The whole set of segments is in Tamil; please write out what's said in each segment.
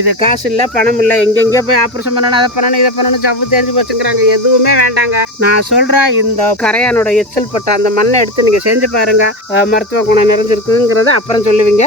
இது காசு இல்லை பணம் இல்லை. எங்கெங்கே போய் ஆப்ரேஷன் பண்ணணும் அதை பண்ணணும் இதை பண்ணணும் ஜப்பு தெரிஞ்சு போச்சுங்கிறாங்க. எதுவுமே வேண்டாங்க. நான் சொல்கிறேன் இந்த கரையானோட எச்சல் பட்ட அந்த மண்ணை எடுத்து நீங்கள் செஞ்சு பாருங்க. மருத்துவ குணம் நிறைஞ்சிருக்குங்கிறத அப்புறம் சொல்லுவீங்க.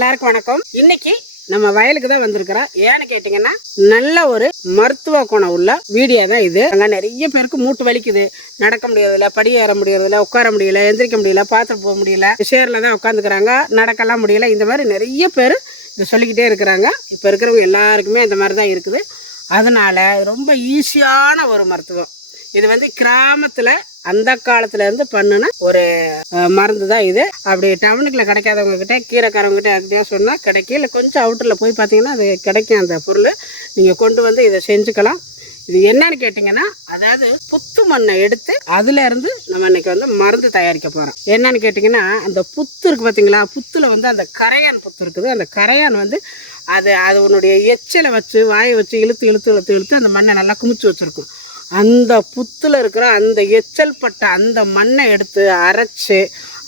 எல்லாருக்கும் வணக்கம். இன்னைக்கு நம்ம வயலுக்கு தான் வந்திருக்கிறோம் ஏன்னு கேட்டிங்கன்னா நல்ல ஒரு மருத்துவ குணம் உள்ள வீடியோ தான் இது. அங்கே நிறைய பேருக்கு மூட்டு வலிக்குது. நடக்க முடியறதில்ல படி ஏற முடியறதில்ல உட்கார முடியல எந்திரிக்க முடியல பாத்திரம் போக முடியல ஷேரில் தான் உட்காந்துக்கிறாங்க நடக்கலாம் முடியல. இந்த மாதிரி நிறைய பேர் இதை சொல்லிக்கிட்டே இருக்கிறாங்க. இப்போ இருக்கிறவங்க எல்லாருக்குமே இந்த மாதிரி தான் இருக்குது. அதனால் ரொம்ப ஈஸியான ஒரு மருத்துவம். இது வந்து கிராமத்தில் அந்த காலத்துல இருந்து பண்ணுன ஒரு மருந்து தான் இது. அப்படி டவுனுக்குள்ள கிடைக்காதவங்க கிட்ட கீரைக்காரவங்க கிட்ட அப்படியே சொன்னால் கிடைக்கும். இல்லை கொஞ்சம் அவுட்டரில் போய் பார்த்தீங்கன்னா அது கிடைக்கும் அந்த பொருள். நீங்கள் கொண்டு வந்து இதை செஞ்சுக்கலாம். இது என்னன்னு கேட்டிங்கன்னா அதாவது புத்து மண்ணை எடுத்து அதுல இருந்து நம்ம இன்னைக்கு வந்து மருந்து தயாரிக்க போகிறோம் என்னன்னு கேட்டிங்கன்னா அந்த புத்து இருக்கு பார்த்தீங்களா புத்துல வந்து அந்த கரையான் புத்து இருக்குது. அந்த கரையான் வந்து அது அது உன்னுடைய எச்சலை வச்சு வாயை வச்சு இழுத்து இழுத்து இழுத்து இழுத்து அந்த மண்ணை நல்லா குமிச்சு வச்சுருக்கும். அந்த புத்தில் இருக்கிற அந்த எச்சல் பட்ட அந்த மண்ணை எடுத்து அரைச்சி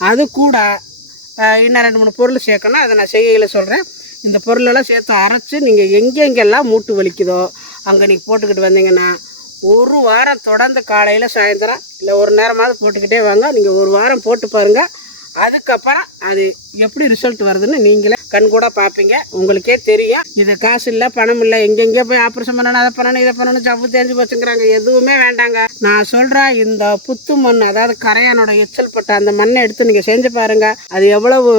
அது கூட இன்னும் ரெண்டு மூணு பொருள் சேர்க்கணும். அதை நான் செய்கையில் சொல்கிறேன் இந்த பொருளெல்லாம் சேர்த்து அரைச்சி நீங்கள் எங்கெங்கெல்லாம் மூட்டு வலிக்குதோ அங்கே நீங்கள் போட்டுக்கிட்டு வந்தீங்கன்னா ஒரு வாரம் தொடர்ந்து காலையில் சாயந்தரம் இல்லை ஒரு நேரமாவது போட்டுக்கிட்டே வாங்க. நீங்கள் ஒரு வாரம் போட்டு பாருங்கள் அதுக்கப்புறம் அது எப்படி ரிசல்ட் வருதுன்னு நீங்களே கண்கூட பார்ப்பீங்க. உங்களுக்கே தெரியும். இது காசு இல்லை பணம் இல்லை. எங்கெங்கே போய் ஆப்ரேஷன் பண்ணணும் அதை பண்ணணும் இதை பண்ணணும் ஜவ்வு தெரிஞ்சு போச்சுங்கிறாங்க. எதுவுமே வேண்டாங்க. நான் சொல்கிறேன் இந்த புத்து மண் அதாவது கரையானோட எச்சல் பட்ட அந்த மண்ணை எடுத்து நீங்கள் செஞ்சு பாருங்க. அது எவ்வளவு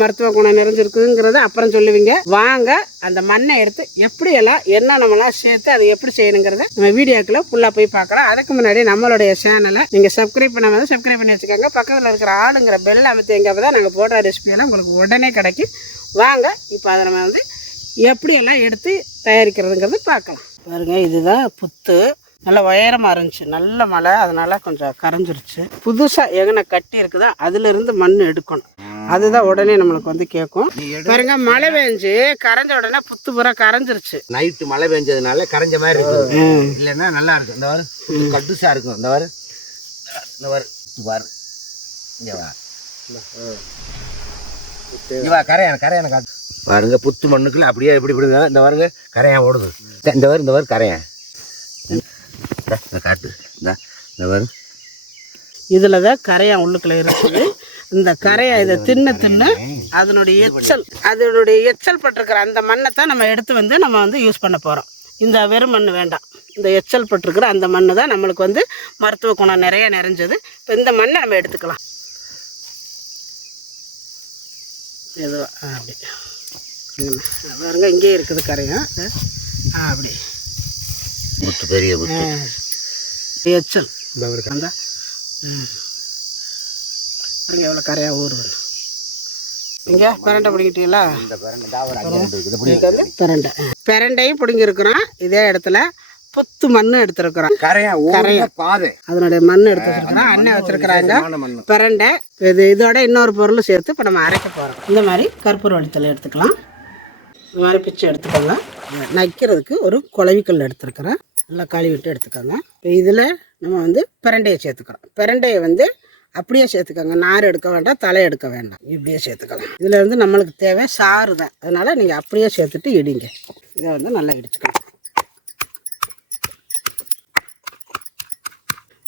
மருத்துவ குணம் நிறைஞ்சிருக்குங்கிறத அப்புறம் சொல்லுவீங்க. வாங்க அந்த மண்ணை எடுத்து எப்படியெல்லாம் நம்மளாம் சேர்த்து அதை எப்படி செய்யணுங்கிறத நம்ம வீடியோக்குள்ள ஃபுல்லாக போய் பார்க்கலாம். அதுக்கு முன்னாடி நம்மளுடைய சேனலை நீங்கள் சப்ஸ்கிரைப் பண்ணாமல் சப்ஸ்கிரைப் பண்ணி வச்சுக்கோங்க. பக்கத்தில் இருக்கிற ஆளுங்கிற பெல் அமைத்து எங்கே தான் நாங்கள் போடுற ரெசிபியெல்லாம் உங்களுக்கு உடனே கிடைக்கும். வாங்க இப்போ அதை நம்ம வந்து எப்படியெல்லாம் எடுத்து தயாரிக்கிறதுங்கிறது பார்க்கலாம். பாருங்க இதுதான் புத்து. நல்ல உயரமாக இருந்துச்சு. நல்ல மழை அதனால கொஞ்சம் கரைஞ்சிருச்சு. புதுசாக எங்கன கட்டி இருக்குதோ அதுலேருந்து மண் எடுக்கணும். அதுதான் உடனே நம்மளுக்கு வந்து கேட்கும். பாருங்க மழை பெஞ்சு கரைஞ்ச உடனே புத்து பூரா கரைஞ்சிருச்சு. நைட்டு மழை பெஞ்சதுனால கரைஞ்ச மாதிரி இருக்குது இல்லைன்னா நல்லா இருக்கும். இந்த வாரு புத்து கட்டுசா இருக்கும். இந்த வாரு இந்த வாரு இது வாரு இங்க வா. இங்க வா கரையான் கரையான் காட்டு. பாருங்க புத்து மண்ணுக்குள்ள அப்படியே இப்படி இப்படி இருந்தா இந்த வாருங்க கரையான் ஓடுது. இந்த- இந்த வாரு இந்த வாரு கரையான் இந்தா, காட்டு இந்த இந்த வாரு இதில் தான் கரையான் உள்ளுக்குள்ள இருக்குது. இந்த கரையை இதை தின்ன தின்னு அதனுடைய எச்சல் அதனுடைய எச்சல் பட்டிருக்கிற அந்த மண்ணை தான் நம்ம எடுத்து வந்து நம்ம வந்து யூஸ் பண்ண போகிறோம் இந்த வெறும் மண் வேண்டாம். இந்த எச்சல் பட்டிருக்கிற அந்த மண் தான் நம்மளுக்கு வந்து மருத்துவ குணம் நிறைய நிறைஞ்சது. இப்போ இந்த மண்ணை நம்ம எடுத்துக்கலாம். ஏதோ ஆ, அப்படி. பாருங்க இங்கே இருக்குது கரையும் ஆ, அப்படி. புத்து பெரிய புத்து எச்சல். அந்த. பாருங்க எவ்வளோ கரையாக ஊறுது இங்கே பிரண்டை பிடிக்கிட்டீங்களா பெரண்டையும் பிடுங்கிருக்கிறோம். இதே இடத்துல புத்து மண்ணு எடுத்திருக்கிறோம். ஓடுற பாதை. அதனுடைய மண் எடுத்து வச்சிருக்கிறோம். அண்ணன் வச்சிருக்கிறாங்க பிரண்டை இது இதோட இன்னொரு பொருள் சேர்த்து இப்போ நம்ம அரைக்க போகிறோம் இந்த மாதிரி கற்பூர வழித்தலை எடுத்துக்கலாம். இந்த மாதிரி பிச்சை எடுத்துக்கோங்க. நக்கிறதுக்கு ஒரு குழவிக்கல் எடுத்துருக்கிறேன். நல்லா கழுவிட்டு எடுத்துக்கோங்க. இப்போ இதில் நம்ம வந்து பிரண்டையை சேர்த்துக்கிறோம். பிரண்டையை வந்து அப்படியே சேர்த்துக்கோங்க. நார் எடுக்க வேண்டாம் தலை எடுக்க வேண்டாம். இப்படியே சேர்த்துக்கலாம். இதில் வந்து நம்மளுக்கு தேவை சாறு தான். அதனால் நீங்கள் அப்படியே சேர்த்துட்டு இடிங்க. இதை வந்து நல்லா இடிச்சுக்கலாம்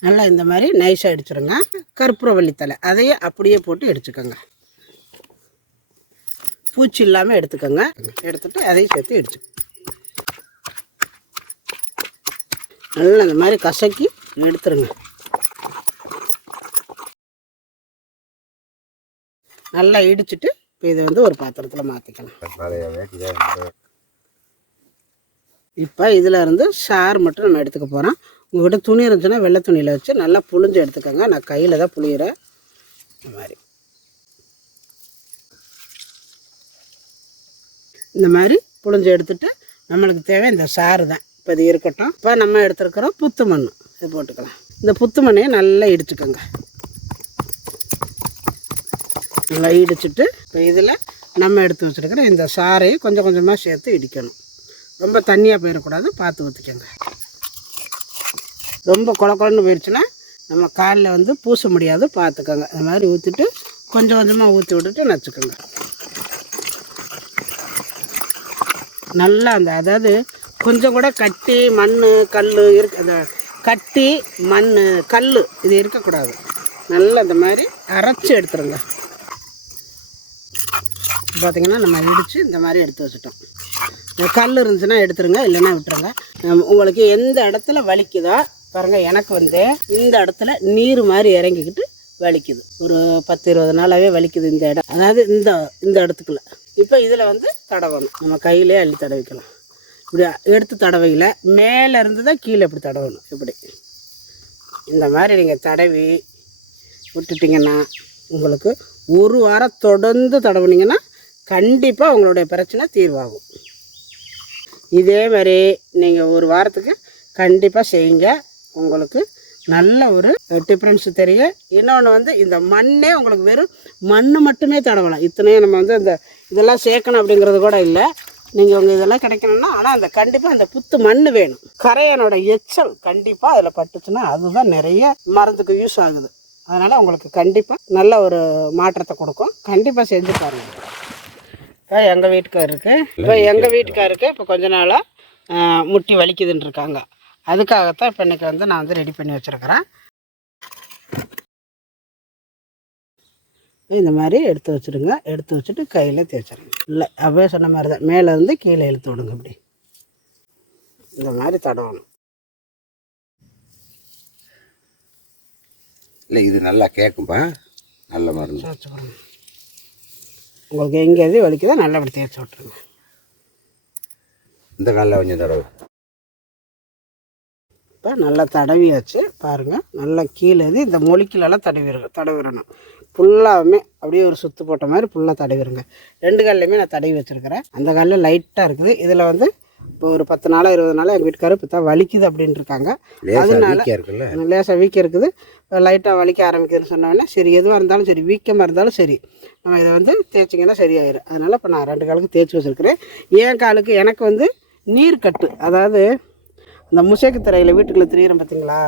நல்லா இந்த மாதிரி நைஸாக இடிச்சிருங்க கற்பூரவள்ளி தலை அதையே அப்படியே போட்டு இடிச்சுக்கோங்க பூச்சி இல்லாமல் எடுத்துக்கோங்க. எடுத்துட்டு அதையும் சேர்த்து இடிச்சு நல்லா இந்த மாதிரி கசக்கி எடுத்துருங்க. நல்லா இடிச்சிட்டு இப்போ இதை வந்து ஒரு பாத்திரத்தில் மாற்றிக்கலாம் இப்போ இதில் இருந்து சாறு மட்டும் நம்ம எடுத்துக்க போகிறோம் உங்கள்கிட்ட துணி இருந்துச்சுன்னா வெள்ளை துணியில் வச்சு நல்லா புழிஞ்சு எடுத்துக்கோங்க. நான் கையில் தான் புளியிறேன் இந்த மாதிரி. இந்த மாதிரி புழிஞ்சு எடுத்துட்டு நம்மளுக்கு தேவை இந்த சாறு தான். இப்போ இது இருக்கட்டும். இப்போ நம்ம எடுத்துருக்கிறோம் புத்து மண் இது போட்டுக்கலாம். இந்த புத்து மண்ணையை நல்லா இடிச்சுக்கோங்க. நல்லா இடிச்சிட்டு இப்போ இதில் நம்ம எடுத்து வச்சுருக்கிற இந்த சாறையும் கொஞ்சம் கொஞ்சமாக சேர்த்து இடிக்கணும். ரொம்ப தண்ணியாக போயிடக்கூடாது பார்த்து ஊற்றிக்கோங்க ரொம்ப கொல போயிடுச்சுன்னா நம்ம காலில் வந்து பூச முடியாது பார்த்துக்கோங்க. இந்த மாதிரி ஊற்றிட்டு கொஞ்சம் கொஞ்சமாக ஊற்றி விட்டுட்டு நச்சுக்கோங்க. நல்லா அந்த அதாவது கொஞ்சம் கூட கட்டி மண் கல் இருக்கு அந்த கட்டி மண் கல் இது இருக்கக்கூடாது. நல்லா அந்த மாதிரி அரைச்சி எடுத்துருங்க. பார்த்தீங்கன்னா நம்ம இடித்து இந்த மாதிரி எடுத்து வச்சுட்டோம். இந்த கல் இருந்துச்சுன்னா எடுத்துருங்க இல்லைன்னா விட்டுருங்க. உங்களுக்கு எந்த இடத்துல வலிக்குதோ பாருங்கள் எனக்கு வந்து இந்த இடத்துல நீர் மாதிரி இறங்கிக்கிட்டு வலிக்குது. ஒரு பத்து இருபது நாளாகவே வலிக்குது இந்த இடம். அதாவது இந்த இந்த இடத்துக்குள்ள. இப்போ இதில் வந்து தடவணும். நம்ம கையிலே அள்ளி தடவிக்கலாம். இப்படி எடுத்து தடவையில் மேலே இருந்து தான் கீழே இப்படி தடவணும். இப்படி. இந்த மாதிரி நீங்கள் தடவி விட்டுட்டிங்கன்னா உங்களுக்கு ஒரு வாரம் தொடர்ந்து தடவுனீங்கன்னா கண்டிப்பாக உங்களுடைய பிரச்சனை தீர்வாகும். இதே மாதிரி நீங்கள் ஒரு வாரத்துக்கு கண்டிப்பாக செய்யுங்க. உங்களுக்கு நல்ல ஒரு டிஃப்ரென்ஸ் தெரியும். இன்னொன்று வந்து இந்த மண்ணே உங்களுக்கு வெறும் மண் மட்டுமே தடவலாம். இத்தனையும் நம்ம வந்து அந்த இதெல்லாம் சேர்க்கணும் அப்படிங்கிறது கூட இல்லை. நீங்கள் உங்கள் இதெல்லாம் கிடைக்கணும்னா ஆனால் அந்த கண்டிப்பாக அந்த புத்து மண் வேணும். கரையனோட எச்சல் கண்டிப்பாக அதில் பட்டுச்சுன்னா அதுதான் நிறைய மருந்துக்கு யூஸ் ஆகுது. அதனால் உங்களுக்கு கண்டிப்பாக நல்ல ஒரு மாற்றத்தை கொடுக்கும். கண்டிப்பாக செஞ்சு பாருங்கள் இப்போ எங்கள் வீட்டுக்காருக்கு இப்போ எங்கள் வீட்டுக்காருக்கு இப்போ கொஞ்ச நாளாக முட்டி வலிக்குதுன்னு இருக்காங்க அதுக்காகத்தான் இப்போ இன்னைக்கு வந்து நான் வந்து ரெடி பண்ணி வச்சுருக்கிறேன். இந்த மாதிரி எடுத்து வச்சுருங்க எடுத்து வச்சுட்டு கையில் தேய்ச்சிருங்க. இல்லை அப்படியே சொன்ன மாதிரி தான் மேலே இருந்து கீழே இழுத்து விடுங்க இப்படி. இந்த மாதிரி தடவணும். இல்லை இது நல்லா கேட்கும்பா நல்ல மருந்து. தேய்ச்சி விடுங்க உங்களுக்கு எங்கே எது வலிக்குதோ நல்லா இப்படி தேய்ச்சி விட்ருங்க இந்த காலில் கொஞ்சம் தடவை. இப்போ நல்லா தடவியாச்சு பாருங்கள் நல்லா கீழே இது இந்த மொழிக்கிலெல்லாம் தடவிடுங்க தடவிடணும் ஃபுல்லாகவுமே அப்படியே ஒரு சுத்து போட்ட மாதிரி ஃபுல்லாக தடவிடுங்க ரெண்டு கால்லையுமே நான் தடவி வச்சுருக்கிறேன். அந்த காலில் லைட்டாக இருக்குது. இதில் வந்து இப்போ ஒரு பத்து நாளாக இருபது நாளாக எங்கள் வீட்டுக்காரர் இப்போ தான் வலிக்குது அப்படின்ட்டு இருக்காங்க லேசாக அதனால லேசாக வீக்கம் இருக்குது. லைட்டாக வலிக்க ஆரம்பிக்குதுன்னு சொன்னோடனே சரி எதுவாக இருந்தாலும் சரி வீக்கமாக இருந்தாலும் சரி நம்ம இதை வந்து தேய்ச்சிங்கன்னா சரியாயிடும் அதனால் இப்போ நான் ரெண்டு காலுக்கு தேய்ச்சி வச்சுருக்கிறேன். என் காலுக்கு எனக்கு வந்து நீர்க்கட்டு அதாவது அந்த முசைக்கு திரையில் வீட்டுக்குள்ளே திரியிறோம் பார்த்தீங்களா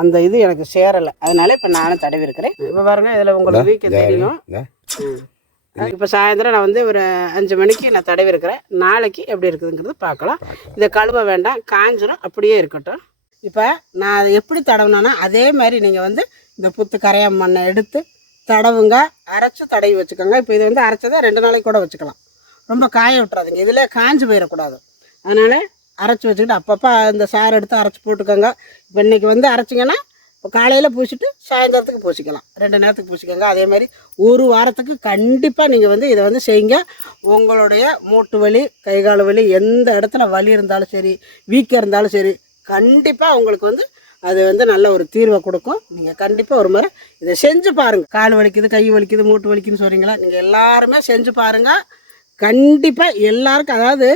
அந்த இது எனக்கு சேரலை. அதனால இப்போ நானும் தடவி இருக்கிறேன் இப்போ பாருங்க இதில் உங்களுக்கு வீக்கம் தெரியும். இந்த. இப்போ சாயந்தரம் நான் வந்து ஒரு அஞ்சு மணிக்கு நான் தடவி இருக்கிறேன் நாளைக்கு எப்படி இருக்குதுங்கிறது பார்க்கலாம். இதை கழுவ வேண்டாம் காஞ்சிரும் அப்படியே இருக்கட்டும். இப்போ நான் அதை எப்படி தடவுனேன்னா அதே மாதிரி நீங்கள் வந்து இந்த புத்து கரையா மண்ணை எடுத்து தடவுங்க அரைச்சி தடவி வச்சுக்கோங்க. இப்போ இது வந்து அரைச்சதை ரெண்டு நாளைக்கு கூட வச்சுக்கலாம். ரொம்ப காய விட்டுறாதீங்க. இதில் காஞ்சு போயிடக்கூடாது. அதனால் அரைச்சி வச்சுக்கிட்டு அப்பப்போ இந்த சாறு எடுத்து அரைச்சி போட்டுக்கோங்க. இப்போ இன்றைக்கி வந்து அரைச்சிங்கன்னா இப்போ காலையில் பூசிட்டு சாயந்தரத்துக்கு பூசிக்கலாம். ரெண்டு நேரத்துக்கு பூசிக்கோங்க. அதே மாதிரி ஒரு வாரத்துக்கு கண்டிப்பாக நீங்கள் வந்து இதை வந்து செய்யுங்க. உங்களுடைய மூட்டு வலி கை கால் வலி எந்த இடத்துல வலி இருந்தாலும் சரி வீக்கம் இருந்தாலும் சரி கண்டிப்பாக உங்களுக்கு வந்து அது வந்து நல்ல ஒரு தீர்வை கொடுக்கும். நீங்கள் கண்டிப்பாக ஒரு முறை இதை செஞ்சு பாருங்கள் கால் வலிக்குது கை வலிக்குது மூட்டு வலிக்குதுன்னு சொல்கிறீங்களா நீங்கள் எல்லாருமே செஞ்சு பாருங்கள் கண்டிப்பாக எல்லாருக்கும் அதாவது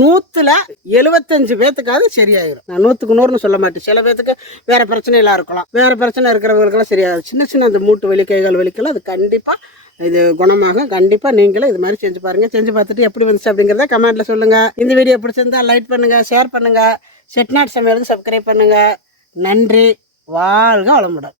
நூற்றுல எழுபத்தஞ்சு பேத்துக்காவது சரியாயிரும். நான் நூற்றுக்கு நூறுன்னு சொல்ல மாட்டேன். சில பேத்துக்கு வேறு பிரச்சனையெல்லாம் இருக்கலாம். வேறு பிரச்சனை இருக்கிறவங்களுக்கெல்லாம் சரியாகும் சின்ன சின்ன அந்த மூட்டு வலி கைகள் வலிக்கெல்லாம் அது கண்டிப்பாக இது குணமாகும். கண்டிப்பாக நீங்களும் இது மாதிரி செஞ்சு பாருங்கள் செஞ்சு பார்த்துட்டு எப்படி வந்துச்சு அப்படிங்கிறத கமெண்ட்டில் சொல்லுங்கள் இந்த வீடியோ பிடிச்சிருந்தா லைக் பண்ணுங்கள் ஷேர் பண்ணுங்கள் செட்நாட் சமையலுக்கு சப்ஸ்கிரைப் பண்ணுங்கள் நன்றி. வாழ்க வளமுடன்.